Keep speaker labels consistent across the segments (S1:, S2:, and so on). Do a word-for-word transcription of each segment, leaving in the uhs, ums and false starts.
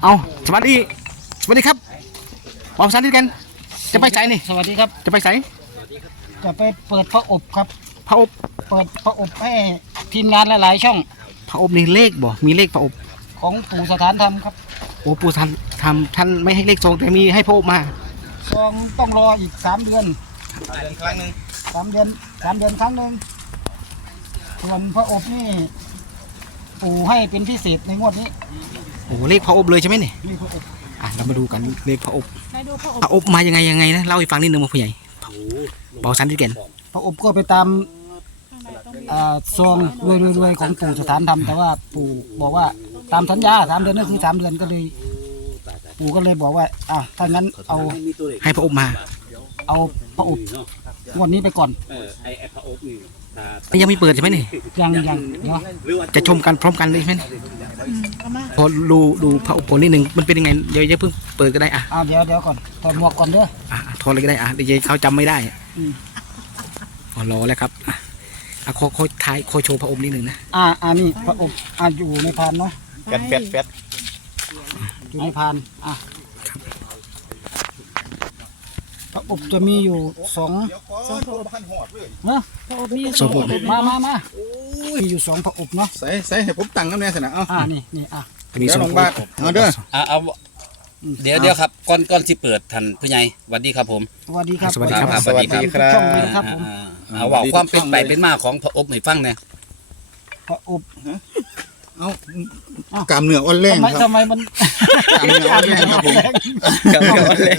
S1: เอาสวัสดีสวัสดีครับบอกภาษาอังกฤษกันจะไปไหนนี่
S2: สวัสดีครับ
S1: จะไปไหน
S2: จะไปเปิดพระอบครับ
S1: พระอบ
S2: เปิดพระอบให้ทีมงานหลายๆช่อง
S1: พระอบนี่เลขบ่มีเลขพระอบ
S2: ของปู่สถานธรรมครับ
S1: โอ้ปู่ท่านทำท่านไม่ให้เลขทรงแต่มีให้พระอบมา
S2: ซองต้องรออีกสามเดือน
S3: เดือนครั้งหนึ่ง
S2: สามเดือนสามเดือนครั้งหนึ่งส่วนพระอบนี่ปู่ให้เป็นพิเศษในงวดนี้
S1: โอ้เลขพระอบเลยใช่ไหมเนี่ย
S2: นี่พระอบ
S1: อ่ะเรามาดูกันเลขพระอบพระอบมายังไงยังไงนะเล่าให้ฟังนิดนึงมาผู้ใหญ่บอกภาษาอังกฤษกัน
S2: พระอบก็ไปตามซองรวยๆของปู่สถานธรรมแต่ว่าปู่บอกว่าตามสัญญาสามเดือนนั่นคือสามเดือนก็เลยปู่ก็เลยบอกว่าอ่ะถ้างั้นเอา
S1: ให้พระอบมา
S2: เอาพระอบงวดนี้ไปก่อน
S1: ยังไม่เปิดใช่ไหมนี่
S2: ยังยังเนาะ
S1: จะชมกันพร้อมกันเลยใช่ไหมพอดูดูพระอบนิดนึงมันเป็นยังไงเดี๋ยวจะเพิ่งเปิดก็ได้อ่ะ
S2: อ่าเดี๋ยวเดี๋ยวก่อนถอดหมวกก่อนเด้อ
S1: อ่ะถอดเลยก็ได้อ่ะเดี๋ยวเขาจำไม่ได้พอรอแล้วครับอ่ะโคโคท้ายโคโชว์พระอบนิดนึงนะ
S2: อ่าอ่านี่พระอบอ่าอยู่ในพานเนาะ
S3: แฟดแฟดแฟด
S2: อยู่ในพานอ่ะพระอบจะมีอยู่สอง
S3: สองพระอบพันหอดเลย
S2: เนาะพระอบมีสองพระอบมามามามีอยู่สองพระอบเนาะ
S3: ใส่ใส่ให้ผมตั้งน้ำแน่สนะเอา
S2: อ่านี่นี่อ่ะ
S3: มีสองบาทเอาเด้อ
S4: อ่าเอาเดี๋ยวเดี๋ยวครับก่อนก่อนสิเปิดท่านผู้ใหญ่สวัสดีครับผม
S2: สวัสดีครับ
S1: สวัสดีครับ
S4: สวัสดีครับ
S2: ช่องเลยครับผม
S4: เอาว่าความเป็นไปเป็นมาของพระอบให้ฟังเนี่ย
S2: พระอบ
S3: เอากามเนื้ออ่อนแรงครับ
S2: ทำไมมัน
S3: กามเนื้ออ่อนแรงครับผม
S4: กามเนื้ออ่อนแรง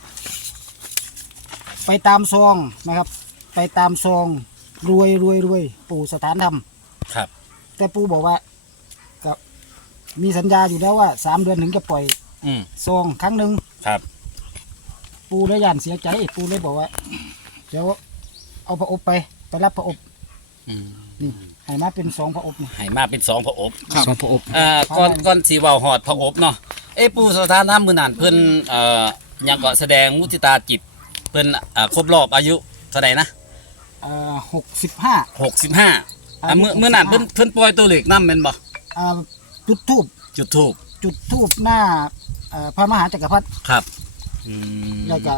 S2: ไปตามซองนะครับไปตามซองรวยรวยรวยปู่สถานธรรม
S4: ครับ
S2: แต่ปู่บอกว่าก็มีสัญญาอยู่แล้วว่าสามเดือนถึงจะปล่อยซองครั้งหนึ่ง
S4: ครับ
S2: ปู่ได้ย่านเสียใจปู่เลยบอกว่าเดี๋ยวเอาพระอบไปไปรับพระอบนี่ให้มาเป็นสองพระอบนี่
S4: ให้มาเป็นสองพระอบ
S1: สองพระอบ
S4: อ่าก่อนก่อนสีว่าหอดพระอบเนาะเอ้ปู่สถานธรรมมือนันเพิ่นเอ่อยังก็แสดงมุทิตาจิตเพิ่นครบรอบอายุเท่าไหร่นะ
S2: อ่าหกสิบห้า
S4: หกสิบห้าอ่าเมื่อเมื่อนั้นเพิ่นเพิ่นปล่อยตัวเลขนำแม่นบ่
S2: อ่าจุดธูป
S4: จุดธูป
S2: จุดธูปหน้าพระมหาจักรพรรดิ
S4: ครับ
S2: แล้วก็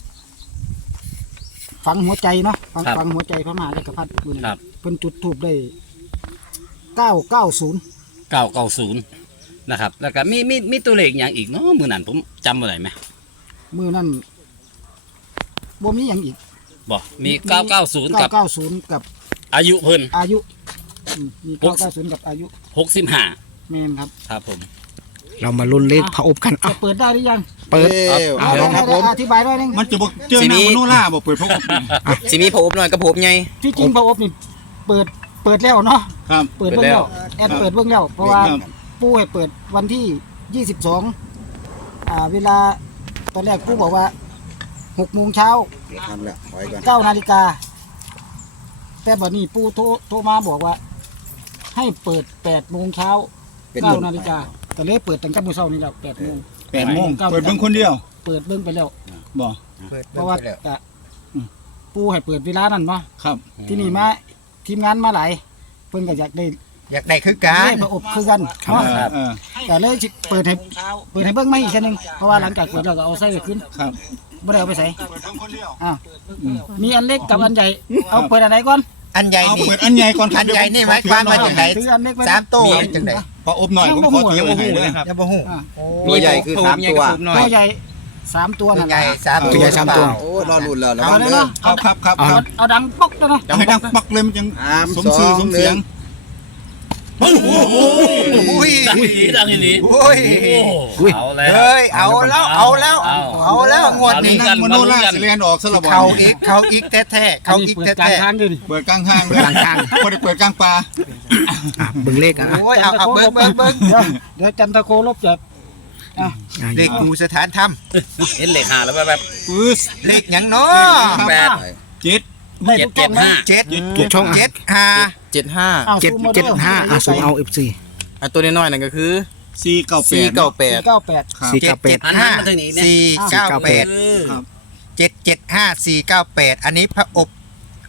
S2: ฝังหัวใจเนาะฝังฝังหัวใจพระมหาจักรพรรดิ
S4: ครับ
S2: เพิ่นจุดธูปได้เก้าเก้าศูนย์
S4: เก้าเก้าศูนย์นะครับแล้วก็มีมีมีตัวเลขอย่างอีกเนาะมื้อนั้นผมจำบ่ได้ไหม
S2: มื้อนั้นบ่มีอย่างอีก
S4: บ่มีเก้าเก้าศูนย์กับ
S2: เก้าเก้าศูนย์กับ
S4: อายุเพิ่น
S2: อายุมีเก้าเก้าศูนย์กับอายุ
S4: หกสิบห้า
S2: แม่นครับ
S4: ครับผม
S1: เรามาลุ้นเลขพระอบกัน
S2: จะเปิดได้หรือยัง
S1: เปิด
S2: เอาครับผมอธิบายได้นึง
S3: มันจะบอกเจอหน้ามโนล่าบอกเปิดพระอบ
S5: สิมีพระอบหน่อยกับพระอบไง
S2: ที่จริงพระอบนี่เปิดเปิดแล้วเนาะ
S3: ครับ
S2: เปิดเบื้องแล้วแอดเปิดเบื้องแล้วเพราะว่าปู่ให้เปิดวันที่ยี่สิบสองอ่าเวลาตอนแรกปู่บอกว่าหกโมงเช้าเก้านาฬิกาแต่บัดนี้ปู่โทรโทรมาบอกว่าให้เปิดแปดโมงเช้าเก้านาฬิกาก็เลยเปิดตั้งแต่มื้อเช้านี่แล้วแปดโมง
S3: แปดโมงเปิดเบิ่งคนเดียว
S2: เปิดเบิ่งไปแล้ว
S3: บ่
S2: เพราะว่าปู่ให้เปิดเวลานั้นเนาะ
S3: ครับ
S2: ที่นี่มาทีมงานมาหลายเพิ่นก็อยากได้
S5: อยากได้คือกัน
S2: ให้พระอบคือกันเนาะแต่เลยเปิดให้เปิดให้เบิ่งใหม่อีกทีนึงเพราะว่าหลังจากเปิดแล้วก็เอาใส่ไว้ขึ้น
S3: ครับ
S2: ไม่ได้เอาไปใส่อ้าวมีอันเล็กกับอันใหญ่เอาเปิดอันไหนก่อน
S5: อันใหญ่
S3: นี่เปิดอันใหญ่ก่อน
S5: อันใหญ่นี่หมายความว่าจังไดสามตัวจังได
S3: พออบหน่อยผมขอถือไว้ให้เลยครับ
S5: ยังบ่ฮู้
S1: ตัวใหญ่คือสามตัว
S2: ตัวใหญ่สามตัวนั่น
S5: ใหญ่สามตัว
S1: ใหญ่สามตัว
S5: โอ้รอลุ้นแล้ว
S2: เอาเลยเนาะ
S3: ครับครับครับ
S2: เอาดังป๊อกเนาะ
S3: ให้ดังปักเลยมันจังสมชื่อสมเสียง
S4: โอ้โหดังอีดังอีนี่
S5: โอ้ย
S4: เอาแล้ว
S5: เฮ้ยเอาแล้วเอาแล้วเอาแล้วงวดนี้
S3: มโนล่าสิเรียนออกซะละบ่
S5: เขาอีกเขาอีกแท้ๆเขาอีกแท้ๆ
S2: กลางทางดิ
S3: เปิดกลางห้างเลยกลางห้างบ่ได้เปิดกลางป่า
S1: เบิ่งเลขอ่ะ
S5: โอ้ยเอาเอาเบิ่งเบิ่งเบิ่ง
S2: เดี๋ยวจันทโคลบจะ
S5: เลขปู่สถานธรรม
S4: เห็นเลขห้าแล้วแบบ
S3: ปึ๊ด
S5: เลขหยังเนาะ
S4: แปด
S3: เจ็ด
S4: เจ็ดเจ็ดห้า
S5: เจ็ด
S1: เจ็ดช่อง
S5: เจ็ดห้า
S1: เจ็ดห้าเจ็ดเจ็ดห้าอ่ะสูงเอา เอฟ ซี
S5: อ่ะตัวน้อยๆนั่นก็คือ
S3: สี่เก้าแปด
S5: สี่เก้าแปด
S2: เก้าแปด
S1: สี่เก้าแปด
S5: ห้าสี่เก้าแปดเจ็ดเจ็ดห้าสี่เก้าแปดอันนี้พระอบ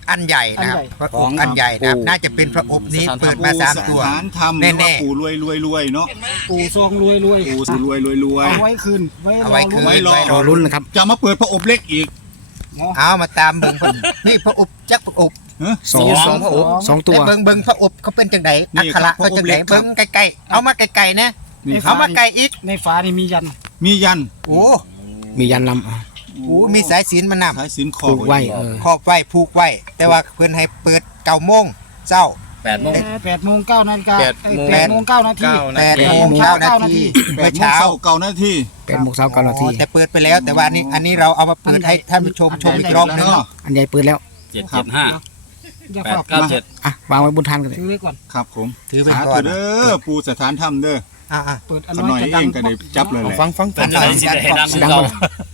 S5: อันใหญ่นะครับพระอบอันใหญ่นะครับน่าจะเป็นพระอบนี้เปิดมาสามตัว
S3: สถานธรรม
S5: แน่ๆ
S3: หรือว่าปู่รวยรวยรวยเนาะ
S2: ปู่ทรงรวยรวย
S3: ปู่รวยรวยรวย
S2: เอาไว้คืน
S5: เอาไว้คืน
S3: ไว้รอ
S1: รอรุ่นนะครับ
S3: จะมาเปิดพระอบเล็กอีก
S5: เอามาตามเบิ่งเพิ่นนี่พระอบจักพระอบ
S3: เอ้อ
S1: สอง
S5: สองพระอบ
S1: สองตัว
S5: แต่เบิ่งเบิ่งพระอบเขาเป็นจังได
S3: นี่
S5: อักขระ
S3: ครับ
S5: เขาจังได
S3: พระอบเล็กครับ
S5: เบิ่งไกลๆเอามาไกลๆนะ
S3: นี่ค
S5: เอา
S3: รับ
S5: มาไกลอีก
S2: ในฝานี่มียัน
S3: มียัน
S5: โอ้
S1: มียันลำอ่ะ
S5: โหมีสายศีลมานำ
S3: สายสินคอ
S1: ผูกไว้เออ
S5: ครอบไว้ผูกไว้ แต่ว่าเพิ่นให้เปิดเก้าโมงเช้า
S4: แปดโมง
S2: แปดโมงเก้านาฬิกา
S6: แปดโมง
S2: แปดโมงเก้านาที
S5: แปด
S1: แปด
S5: โม
S1: โม
S5: ง
S1: ง
S5: เช้านา
S2: เก้านาที
S5: ที
S3: แป
S5: เมื่
S3: ด
S5: อ
S3: โมง
S5: เช้า
S3: เช้าเก้านาที
S1: เป็นโมงเช้าเก้านาที
S5: อ๋อแต่เปิดไปแล้วแต่ว่านี้อันนี้เราเอามาเปิดให้ท่านผู้ชมชมอีกรอบหนึง
S3: เนาะ
S1: อันใหญ่เปิดแล้ว
S4: เจ็ดเจ็ดห้า
S2: อย่า
S4: แป
S2: ฝา
S4: ด
S2: ก
S4: เก้าเจ็ด
S1: อ่ะวางไว้บนทานกันเลย
S2: ถือไว้ก่อน
S3: ครับผม
S5: ถือไป
S3: สา
S5: ก่อ
S3: ธุ
S5: น
S3: เด้อปู่สถานธรรมเด้อ
S5: อ่า
S2: เปิดอัน
S3: ข
S2: น้
S3: น่
S2: อ
S3: อย ย
S2: จะ
S3: เอ
S2: ดัง
S3: งก็ได้จับเลยแหละ
S6: ฟังฟัง
S4: เป็นจะได้สิได้ให้ดัง
S1: ดัง
S4: เก่า
S1: เลย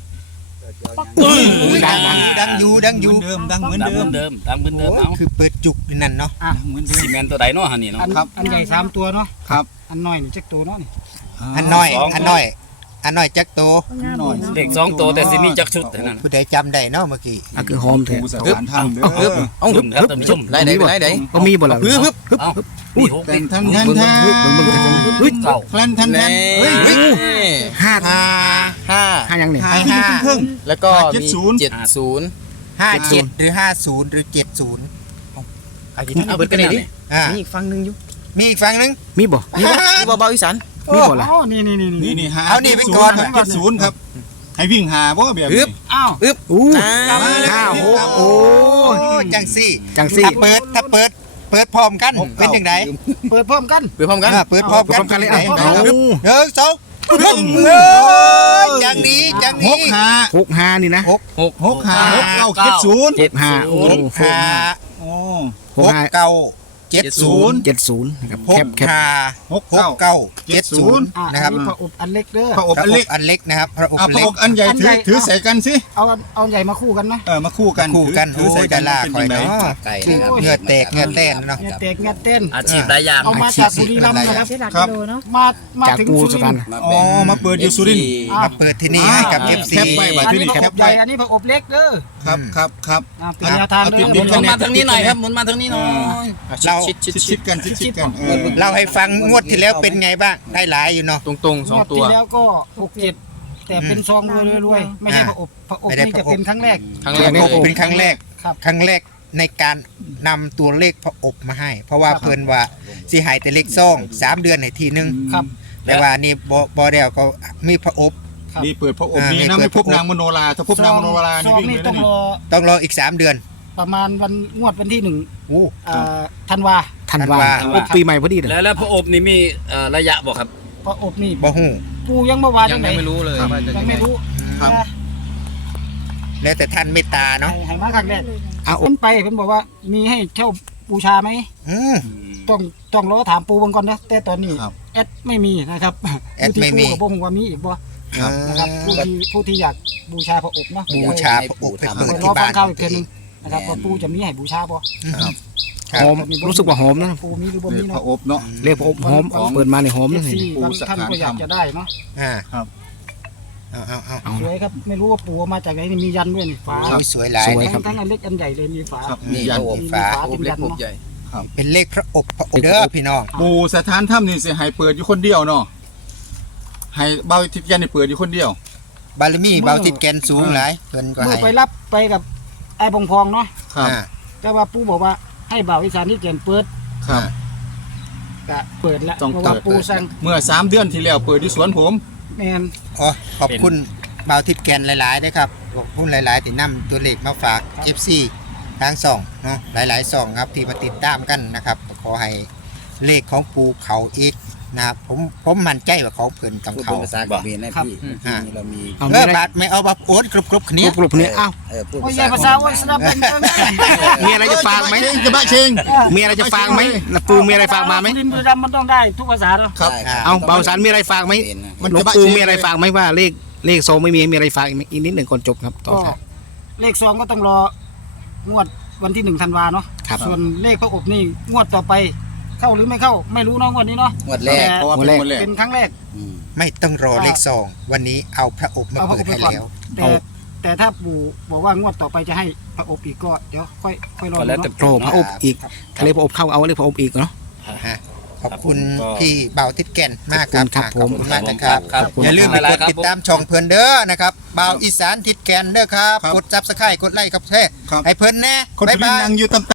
S5: ๆดังดังอยู่ดัง
S3: เห
S5: อ
S3: มื
S5: ยู่
S3: อนเดิมดังเหมือน
S4: ดัง
S3: เดิ
S4: เหมื
S3: ม
S4: อนเดิมดังเหมือนเดิม
S5: โอ้
S4: เอา
S5: คือเปิดจุกนั่นเนาะ
S2: อ่ะ
S3: ดังเหมือนเดิม
S4: ซีเมนต์ตัวใดเนาะฮันนี่เนาะ
S2: อัน
S3: ครับ
S2: อันใหญ่สามตัวเนาะ
S3: ครับ
S2: อันน้อยนี่จักตัวเนาะนี่
S5: อันน้อย
S4: สอง
S5: อันน้อยอันน้อยจักโต
S3: หน่อย
S4: เด็กสองตัวแต่สิมีจักชุดเท่านั้น
S5: ผู้ใดจำได้เนาะเมื่อกี้
S1: อ่ะคือหอมเถอะ
S3: ปู่สถานธรรมเด้
S6: เฮ้ย
S3: อ
S6: เอ้า
S4: ฮึบครับท่านผู้ชม
S6: ไหนไหนไหนไหน
S1: ก็มีบ่ล่ะ
S6: ฮึบฮึบฮึบ
S4: เอามีหก
S3: แต่
S4: เด็
S3: ง
S4: ก
S3: ทั้งท่านท่า
S1: เฮ้ย
S4: เก้า
S3: คลันท่านท่านเฮ้ยเฮ้ย
S1: ห้า
S5: ห้า
S6: ห้า
S1: ห้ายังเนี่ย
S3: หาที่อยู่ครึ่ง
S6: แล้วก็
S3: เจ็ด
S6: มี
S3: ศูนย์
S6: เจ็ดศูนย์
S5: ห้าเจ็ดหรือห้าศูนย์หรือเจ็ดศูนย์
S6: เอาเปิดกันไหนดิ
S5: อ่า
S6: มีอีกฟังหนึ่งอยู่
S5: มีอีกฝั่งหนึง
S1: มีบ่
S6: มีบ่มีบ่เบาอีสาน
S1: มีบ่ล่ะ
S2: อ๋อนี่นี่นี่
S3: นี่นี่หา
S5: เอานี่ไปก่อน
S3: เจ็ดศูนย์ครับ ให้วิ่งหาบ่แบบ
S6: ฮึ
S3: นี้
S6: บ
S2: อ้าว
S6: อึ๊บ
S1: อู้
S6: อ่า
S1: ห้าหกโอ้
S5: โอ้จังสี่
S1: จังสี่
S5: ถ้าเปิดถ้าเปิดเปิดพร้อมกันเป็นจังได
S2: เปิดพร้อมกัน
S6: เปิดพร้อมกัน
S5: อ่าเปิดพร้อม
S1: พ
S5: กัน
S1: ร้อมกันเลย
S5: ไหน
S1: อ่ะ
S5: ไหน
S1: เอา
S5: หนึ่งสองเออจังนี้จัง
S3: ห
S5: นี้
S3: กหา
S1: หกห้านี่นะ
S5: หก
S6: หก
S3: หกหาหกเก้าเจ็ดศูนย์
S1: เจ็ดห้าโอ้
S5: หกห้า
S3: โอ้
S1: ห
S5: ห
S1: ก
S5: ก
S1: ห้า
S5: เก้าเจ็ดศูนย์
S1: เจ็ดศูนย์นะครับ
S5: ห
S1: แค
S5: ก
S1: บแคบ
S5: ห้า
S3: หก
S5: หก
S3: เก้า
S5: เก้าเจ็ดศูนย์
S2: อ่ะ
S5: นะครับ
S2: อันนี้พระอบอันเล็กเด้อ
S3: พระอบ
S5: พระ
S3: อัน
S5: อ
S3: เล็ก
S5: บอันเล็กนะครับพระอบ
S3: อ่ะพระ
S5: เล็
S3: อก บอันใหญ่ถือถือใส่กันสิ
S2: เอาอันเอาใหญ่มาคู่กันนะ
S3: เออมาคู่กัน
S5: คู่กัน
S3: ถื
S5: โอ้
S3: อใส่
S5: ย
S3: กั
S5: ดาน รา
S3: เป็น
S5: คอย
S3: ยังไง
S5: เนาะ
S6: ไก่
S2: คือ
S6: นะครับ
S5: เหงื่อแตกเหงื่อแตนเนาะ
S2: เงี้ยแตกเงี้ยเต้น
S4: อาชีพหลายอย่าง
S2: เอามาจากบุรีรัมย์นะครับ
S3: ครับ
S2: มามา
S1: จาก
S2: ถึง
S1: ปู
S2: สุ
S1: ส
S2: ริน
S1: ถาน
S2: ทร์
S3: อ๋อมาเปิดอยู่สุรินทร์
S2: อ่ะ
S5: มาเปิดที่นี่ให้กับ เอฟ ซี
S3: แคปไว้บัด
S2: อัน
S3: ที่
S2: นี้
S3: นี่
S2: พระ
S3: แค
S2: อ
S3: ป
S2: บให
S3: ไว้
S2: ญ่อันนี้พระอบเล็กเด้อ
S3: ครับครับครับ
S2: อ่ะเป็นแนวทางเด้
S3: เอา
S2: อ
S3: ติด
S4: หมุนมาทางนี้หน่อยครับหมุนมาทางนี้หน่อย
S5: เรา
S6: ชิดชิด
S3: ชิ
S6: ชิ
S3: ด
S6: ด
S3: ๆกันชิดๆกันเออ
S5: เราให้ฟังงวดที่แล้วเป็นไงบ้างได้หลายอยู่เนาะ
S6: ตรงตรงๆสอง
S2: งวด
S6: ตัว
S2: ที่แล้วก็หกเจ็ดแต่เป็นซองรวยรวยๆไม่ใช่พระอบพระอบ
S5: ไม่ได้
S2: นี่
S5: พระ
S2: จะ
S5: อบ
S2: เป็นครั้งแรก
S6: ครั้งแรก
S5: พระอบ
S6: เลย
S5: เป็นครั้งแรก
S2: ครับ
S5: ครั้งแรกในการนำตัวเลขพระอบมาให้ เพราะว่าเพิ่นว่าสิใหายแต่เลขซองสามเดือนให้ทีนึง
S2: ครับ
S5: แต่ว่านี่บ่บ่แล้วก็มีพระอบ
S2: ครับ
S3: นี่เปิดพระอบ
S5: อ่า
S3: นี้
S5: นี่
S3: นะ
S5: เปิด
S3: ไม่พบ
S5: พระอบ
S3: นางมโนราถ้าพบนางมโนรา
S2: ซ
S3: นี่
S2: อง
S3: วิ่ง
S2: นี่
S3: เลย
S2: ต้
S3: นะ
S2: อง
S3: นี่
S2: รอ
S5: ต้องรออีกสามเดือน
S2: ประมาณวันงวดวันที่หนึ่ง
S5: โอ้
S2: อ่าธันวา
S1: ทันวา
S5: ธันวา
S1: โอ้ปีใหม่พอดีเลย
S4: แล้วแล้วพระอบนี่มีเอ่อระยะบอกครับ
S2: พระอบนี่
S5: บ่ฮู้
S2: ปูยังเมื่อวาน
S6: ยั
S2: ยัง งไง
S6: ไม่รู้เลยว่าจะ
S2: ยังไม่รู้
S3: ครับ
S2: นะ
S5: แล้วแต่ท่านเมตตาเนาะ
S2: ให้ให้มาครั้งแรก
S1: เอา
S2: เพิ่นไปเพิ่นบอกว่ามีให้เช่าบูชาไหม
S5: อืม
S2: ต้องต้องรอถามปูเบิ่งก่อนนะแต่ตอนนี้
S3: ครับ
S2: แอดไม่มีนะครับ
S5: แอดไม่มี
S2: ผู้ที่ปูกับบ่ฮู้ว่ามีอีกบ่
S3: ครับ
S2: นะครับผู้ที่ผู้ที่อยากบูชาพระอบเนาะ
S5: บูชาพระอบไปเปิด
S2: รอ
S5: ที่
S2: ฟั
S5: บ้าง น
S2: ข่าวอีกเทื่อนึงนะครับว่าปูจะมีให้บูชาบ่
S3: ครับ
S1: หอมรู้สึกว่าหอมนะ
S2: ปูมีหรือบ่
S3: เปิ
S2: มี
S3: ดพ
S2: เนาะ
S3: ระอบเนาะ
S1: เรียกพระอบหอมเปิดมาในหอม
S2: เอ
S1: นะ
S2: ฟ
S1: สิ
S2: ซี
S3: ปู
S2: บาง
S3: สถา
S2: ท่าน นก็อยาก
S3: ธรรม
S2: จะได้เนาะ
S5: อ่า
S3: ครับ
S5: เอาเอาเอา
S1: เอา
S2: สวยครับไม่รู้ว่าปูเอามาจากไหนนี่มียันด้วยนี่ฝา
S5: โอ้ยสวยหลาย
S1: สวย
S5: นะ
S1: ครับ
S2: ทั้งอันเล็กอันใหญ่เลยมีฝา
S3: ครับ
S6: นี่
S3: ยั
S6: พ
S3: น
S6: ระอบ
S2: มี
S5: ฟ้า
S2: ฝา
S6: อบ
S2: เป็น
S6: เล็
S2: ยั
S6: ก
S2: น
S6: อบ
S2: เนาะ
S6: ใหญ่
S5: เป็นเลขพระอบพระอบเด้อพี่น้อง
S3: ปู่สถานถ้ำนี่สิให้เปิดอยู่คนเดียวเนาะให้เบาทิพย์ยันนี่เปิดอยู่คนเดียว
S5: บารมีเบาติดแกนสูงหลายเพิ่นก็
S2: เมื่อ
S5: ให้
S2: ไปรับไปกับไอ้พงพองเนาะ
S3: ครับ
S5: อ่า
S2: แต่ว่าปูบอกว่าให้บ่าวอีสานที่เกียนเปิด
S3: ครับ
S2: ก็เปิดแล้ว
S3: ต้อง
S2: เพราะว่า
S3: เปิด
S2: ปูสั่ง
S3: เมื่อสามเดือนที่แล้วเปิดที่สวนผม
S2: แมน
S5: อ๋อขอบคุณเบาติดแกนหลายๆนะครับขอบคุณหลายๆที่นำตัวเลขมาฝาก เอฟ ซี ทางส่องเนาะหลายๆส่องครับที่มาติดตามกันนะครับก็ขอให้เลขของปูเขาอีกนะครับผมผมมั่นใจว่าของเพิ่นต้อง
S7: พูด
S5: เขา
S7: เป็นภาษาเขมรนะพี่
S5: อ่า
S7: ที่เรามี
S1: เอา
S5: เอ
S1: ไม่
S5: อ
S1: ได้
S5: บาดไม่เอาแบบโอ๊ตกรุบกรุบๆเนี้ย
S1: กรุบๆเนี่ยอ้าว
S7: เออพูด
S2: โอ้ย
S7: ภา
S2: ใหญ่
S7: ษา
S2: ภาษาโอ้ยสนับเป็นเรื่อง
S1: มีอะไรจะฝากไหม
S3: จะบะเชง
S1: มีอะไรจะฝากไหมนะปูมีอะไรฝากมาไหม
S2: ดินบุรีรัมย์มันต้องได้ทุกภาษาเนาะ
S3: ครับ
S7: ได้
S1: เอาเบาสันมีอะไรฝากไหม
S7: เป็นนะ
S3: มัน
S1: หลว
S3: จะ
S1: ง
S3: บะ
S1: ปู่
S3: เชง
S1: มีอะไรฝากไหมว่าเลขเลขโซไม่มีมีอะไรฝากอีกไหมอีกนิดหนึ่งก่อนจบครับต่อ
S2: ก็
S1: ครับ
S2: เลขซองก็ต้องรองวดวันที่หนึ่งธันวาเนาะ
S1: ครับ
S2: ส่วนเลขพระอบนี่งวดต่อไปเข้าหรือไม่เข้าไม่รู้เนาะงวดนี้เนาะ
S7: งวดแรก
S3: เพราะว่าเป็นคนแรก
S2: เป็นครั้งแรก
S7: อืม
S5: ไม่ต้องรอเลขสองวันนี้เอาพระอบมา
S2: เอาพระ
S5: เปิ
S2: อ
S5: ด
S2: บไป
S5: ให้
S2: ก่อน
S5: แล้ว
S2: แต่แต่ถ้าปู่บอกว่างวดต่อไปจะให้พระอบอีกก็เดี๋ยวค่อยค่อยรอ
S4: ก็
S2: ดู
S4: แล้วแต่
S2: เนาะ
S1: โปรพระอบอีกทะเลพระอบเข้าเอาเลยพระอบอีกเนาะ
S5: ฮะขอบคุณ
S4: ก็
S5: พี่เบาทิดแก่นมากครับ
S1: ขอบคุณครับ
S5: ขอบคุณมากนะครับ
S4: ครับ
S5: อย่าลืมไปกดติดตามช่องเพิ่นเด้อนะครับเบาอีสานทิดแก่นเด้อครับ
S3: ครับ
S5: กดซับสไครต์กดไลค์ครับแท้
S3: ครับ
S5: ให้เพิ่นแน่
S3: คน
S5: บ๊าย
S3: ที่
S5: บาย
S3: นั่งอยู่ตำ